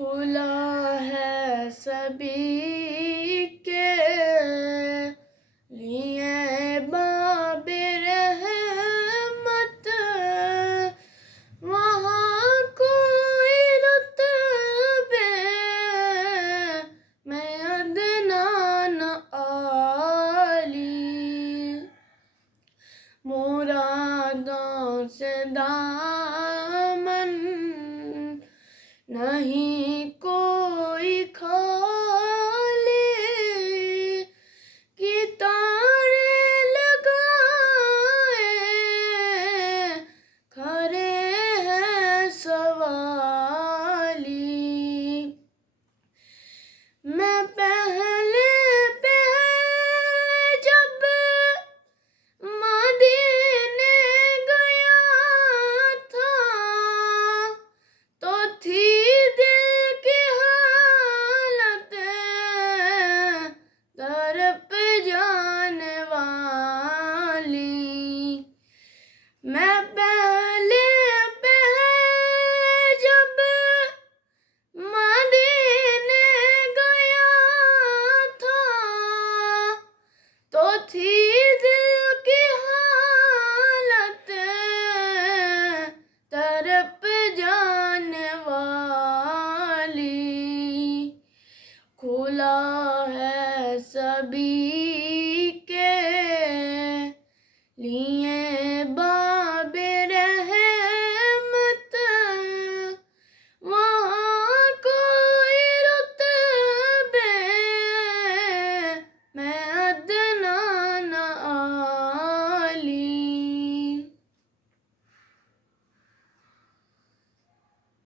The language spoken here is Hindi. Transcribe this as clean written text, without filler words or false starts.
खुला है सभी के लिए बाबे रहमत। वहाँ कोई रुतबे में अदना न आली। मुरादों से दामन नहीं कोई खाली कि तारे लगाए खड़े हैं सवाली। मैं पहले जब मदीने गया था तो थी दिल की हालत तड़प जाने वाली। मैं पहले जब मदीने गया था तो थी दिल की हालत तड़प जाने वाली। खुला है सभी